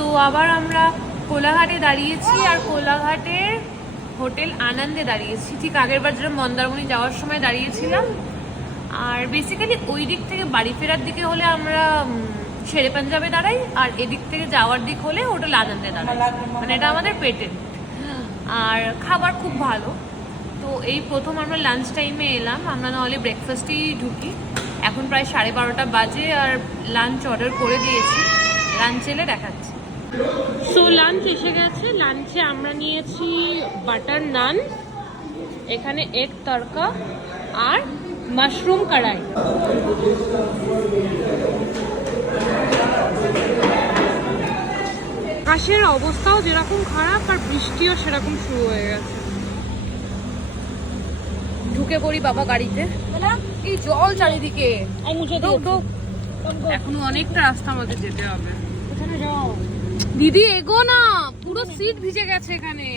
So আবার আমরা কোলাঘাটে দাঁড়িয়েছি, আর কোলাঘাটের হোটেল আনন্দে দাঁড়িয়েছি, ঠিক আগের বার যেরকম মন্দারমণি যাওয়ার সময় দাঁড়িয়েছিলাম। আর বেসিক্যালি ওই দিক থেকে বাড়ি ফেরার দিকে হলে আমরা শেরে পাঞ্জাবে দাঁড়াই, আর এদিক থেকে যাওয়ার দিক হলে হোটেল আনন্দে দাঁড়াই, মানে এটা আমাদের পেটেন্ট। আর খাবার খুব ভালো। তো এই প্রথম আমরা লাঞ্চ টাইমে এলাম, আমরা নাহলে ব্রেকফাস্টেই ঢুকি। এখন প্রায় 12:30 বাজে, আর লাঞ্চ অর্ডার করে দিয়েছি, লাঞ্চ এলে দেখাচ্ছি। সো লাঞ্চ এসে গেছে। লাঞ্চে আমরা নিয়েছি বাটার নান, এখানে এগ তড়কা আর মাশরুম কড়াই। আকাশের অবস্থাও যেরকম খারাপ, আর বৃষ্টিও সেরকম শুরু হয়ে গেছে। ঢুকে পড়ি বাবা গাড়িতে। এই জল চারিদিকে, এখনো অনেকটা রাস্তা আমাদের যেতে হবে। দিদি এগো না, পুরো সিট ভিজে গেছে এখানে।